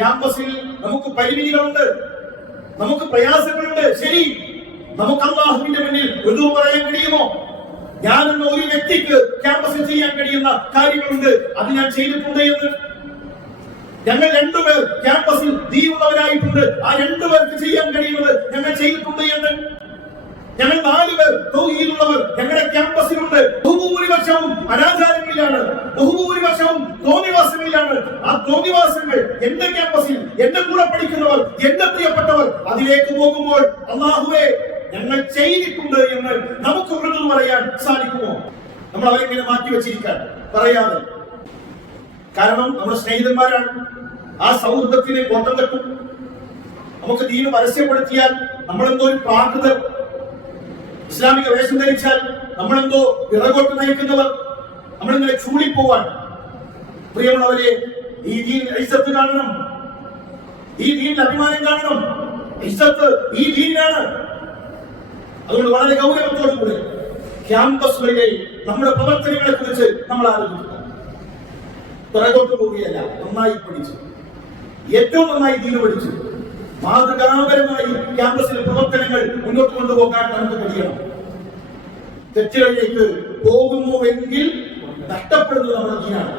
ക്യാമ്പസിൽ നമുക്ക് പരിമിതികളുണ്ട്, നമുക്ക് പ്രയാസങ്ങളുണ്ട്. ശരി, നമുക്ക് അല്ലാഹുവിന്റെ മുന്നിൽ ഉദു പറയാൻ കഴിയുമോ? ഞാനെന്ന ഒരു വ്യക്തിക്ക് ക്യാമ്പസിൽ ചെയ്യാൻ കഴിയുന്ന കാര്യങ്ങളുണ്ട്, അത് ഞാൻ ചെയ്തിട്ടുണ്ട് എന്ന്. ഞങ്ങൾ രണ്ടുപേർ ക്യാമ്പസിൽ ദീനുള്ളവരായിട്ടുണ്ട്, ആ രണ്ടുപേർക്ക് ചെയ്യാൻ കഴിയുന്നത് ഞങ്ങൾ ചെയ്തിട്ടുണ്ട് എന്ന്. ഞങ്ങൾ 4 പേർ തൗഹീദുള്ളവർ ഞങ്ങളുടെ ക്യാമ്പസിലുണ്ട്. ബഹുഭൂരിപക്ഷവും അനാചാരങ്ങളിലാണ്, ബഹുഭൂരിപക്ഷവും തോന്നിവാസങ്ങളിലാണ്. ആ തോന്നിവാസങ്ങൾ എന്റെ ക്യാമ്പസിൽ എന്റെ കൂടെ പഠിക്കുന്നവർ, എന്റെ പ്രിയപ്പെട്ടവർ അതിലേക്ക് പോകുമ്പോൾ അല്ലാഹുവേ ഞങ്ങൾ ചെയ്തിട്ടുണ്ട് എന്ന് നമുക്ക് ഉറപ്പ് പറയാൻ സാധിക്കുമോ? നമ്മൾ അവരെങ്ങനെ മാറ്റി വെച്ചിരിക്കാൻ പറയാതെ. കാരണം നമ്മുടെ സ്നേഹിതന്മാരാണ്. ആ സൗഹൃദത്തിന് കോട്ടം തട്ടും. നമുക്ക് ദീന് പരസ്യപ്പെടുത്തിയാൽ നമ്മളെന്തോ ഒരു പ്രാകൃതർ, ഇസ്ലാമിക വേഷം ധരിച്ചാൽ നമ്മളെന്തോ പിറകോട്ട് നയിക്കുന്നവർ, നമ്മളിങ്ങനെ ചൂളിപ്പോവാൻ. പ്രിയമുള്ളവരെ, ഈ ദീൻ ഇസ്സത്ത് കാണണം, ഈ ദീനിൽ അഭിമാനം കാണണം. ഇസ്സത്ത് ഈ ദീനിനാണ്. അതുകൊണ്ട് വളരെ ഗൗരവത്തോടുകൂടി ക്യാമ്പസുകളിലെ നമ്മുടെ പ്രവർത്തനങ്ങളെ കുറിച്ച് നമ്മൾ ആലോചിക്കുക. പിറകോട്ട് പോവുകയല്ല, നന്നായി പഠിച്ചു, ഏറ്റവും നന്നായി ദീന് പഠിച്ചു, മാതൃകാപരമായി ക്യാമ്പസിലെ പ്രവർത്തനങ്ങൾ മുന്നോട്ട് കൊണ്ടുപോകാൻ നമുക്ക് കഴിയണം. തെറ്റുകളിലേക്ക് പോകുന്നുവെങ്കിൽ നഷ്ടപ്പെടുന്നത് നമ്മുടെ ദീനാണ്.